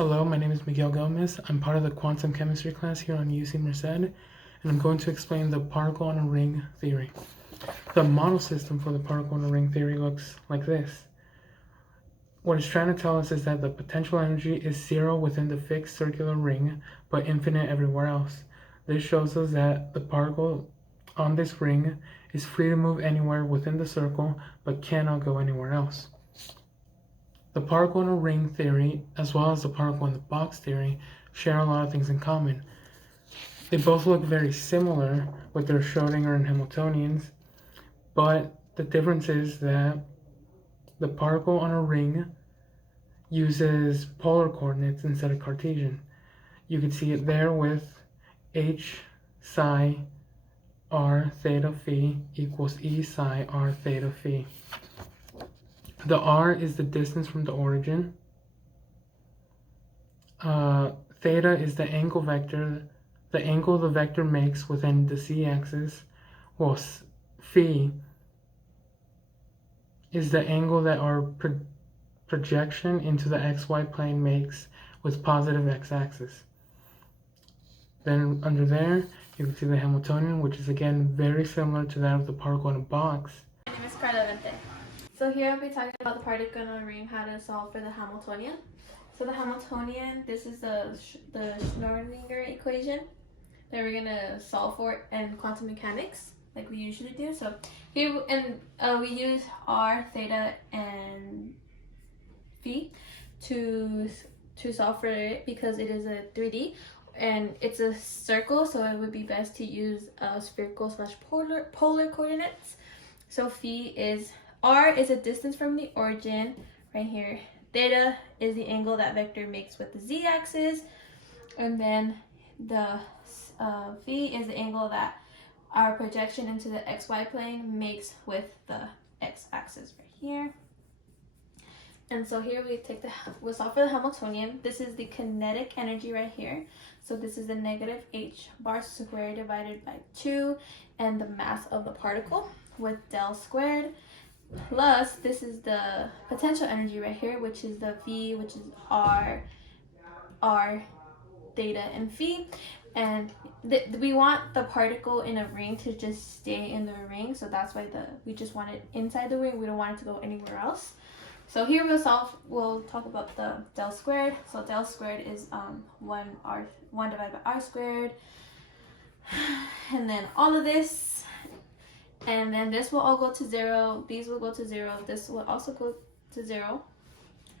Hello, my name is Miguel Gomez. I'm part of the quantum chemistry class here on UC Merced, and I'm going to explain the particle on a ring theory. The model system for the particle on a ring theory looks like this. What it's trying to tell us is that the potential energy is zero within the fixed circular ring, but infinite everywhere else. This shows us that the particle on this ring is free to move anywhere within the circle, but cannot go anywhere else. The particle in a ring theory, as well as the particle in the box theory, share a lot of things in common. They both look very similar with their Schrodinger and Hamiltonians, but the difference is that the particle on a ring uses polar coordinates instead of Cartesian. You can see it there with h psi r theta phi equals e psi r theta phi. The r is the distance from the origin. Theta is the angle vector, the angle the vector makes within the z-axis, while phi is the angle that our projection into the xy plane makes with positive x-axis. Then under there, you can see the Hamiltonian, which is again very similar to that of the particle in a box. My name is Carla Vente. So here I'll be talking about the particle in a ring, how to solve for the Hamiltonian. So the Hamiltonian, this is the Schrodinger equation that we're gonna solve for in quantum mechanics, like we usually do. So here we use r, theta, and phi to solve for it because it is a 3D and it's a circle, so it would be best to use spherical / polar coordinates. So phi is r is a distance from the origin right here. Theta is the angle that vector makes with the z-axis, and then the phi is the angle that our projection into the xy plane makes with the x-axis right here. And so here we'll solve for the Hamiltonian. This is the kinetic energy right here. So this is the negative h bar squared divided by 2 and the mass of the particle with del squared, plus this is the potential energy right here, which is the V, which is r, theta, and phi. And we want the particle in a ring to just stay in the ring, so that's why we just want it inside the ring. We don't want it to go anywhere else. So here we'll talk about the del squared. So del squared is 1 divided by r squared, and then all of this, and then this will all go to 0, these will go to 0, this will also go to 0,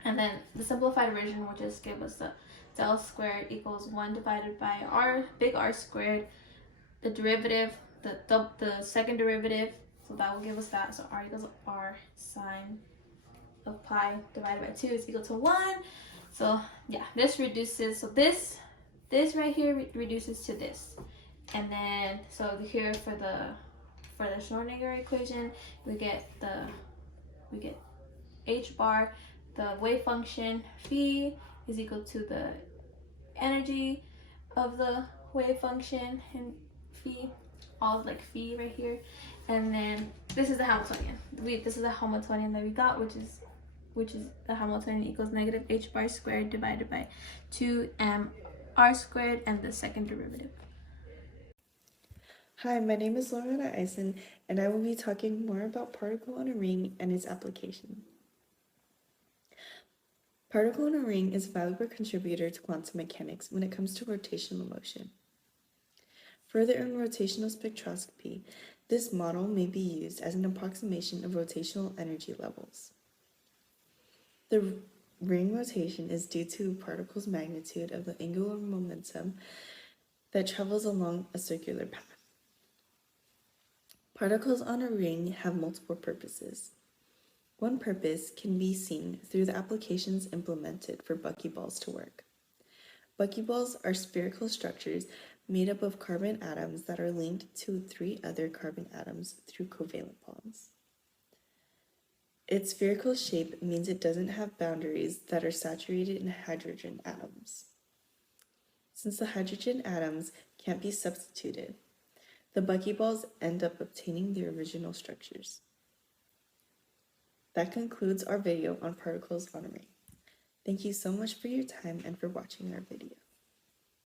and then the simplified version will just give us the del squared equals 1 divided by r, big R squared, the derivative, the second derivative, so that will give us that. So r equals r sine of pi divided by 2 is equal to 1. So yeah, this reduces, so this right here reduces to this. And then so here for the Schrodinger equation, we get h bar, the wave function phi is equal to the energy of the wave function, and phi, all like phi right here. And then this is the Hamiltonian. This is the Hamiltonian that we got, which is the Hamiltonian equals negative h bar squared divided by 2m r squared and the second derivative. Hi, my name is Lorena Eisen, and I will be talking more about particle on a ring and its application. Particle in a ring is a valuable contributor to quantum mechanics when it comes to rotational motion. Further, in rotational spectroscopy, this model may be used as an approximation of rotational energy levels. The ring rotation is due to a particle's magnitude of the angular momentum that travels along a circular path. Particles on a ring have multiple purposes. One purpose can be seen through the applications implemented for buckyballs to work. Buckyballs are spherical structures made up of carbon atoms that are linked to 3 other carbon atoms through covalent bonds. Its spherical shape means it doesn't have boundaries that are saturated in hydrogen atoms. Since the hydrogen atoms can't be substituted, the buckyballs end up obtaining their original structures. That concludes our video on particles on a ring. Thank you so much for your time and for watching our video.